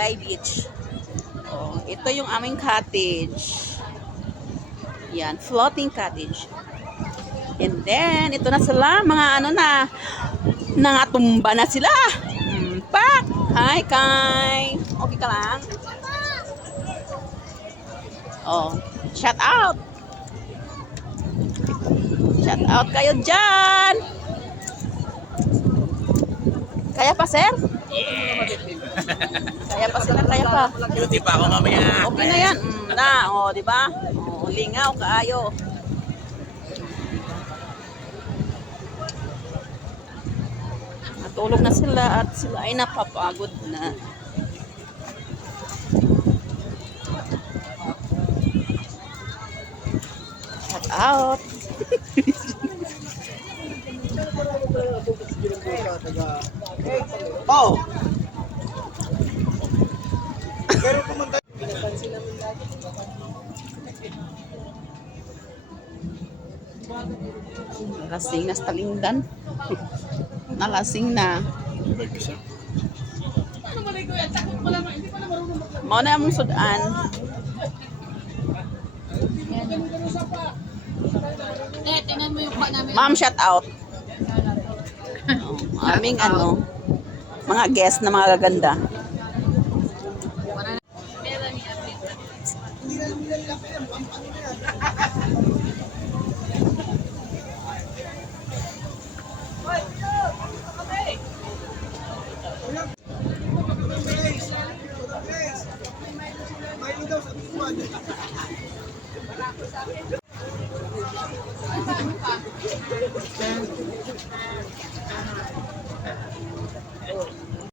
Boracay Beach. Oh, ito yung aming cottage. Yan, floating cottage. And then, ito na sila, mga ano na, nangatumba na sila. Pak! Hi, Kai! Okay ka lang? Oh, shout out! Shout out kayo dyan! Kaya pa, sir? Kaya pa sila, kaya pa. Beauty pa ako mamaya. Okay na yan. Di ba? Lingaw, kaayo. Natulog na sila at sila ay napapagod na. Shout out. Oh! Nalasing na sa Talindan. Nalasing na. Mao na among sudan. Tingnan mo yung pa namin. Ma'am, shout out. Aming ano, mga guest na mga gaganda.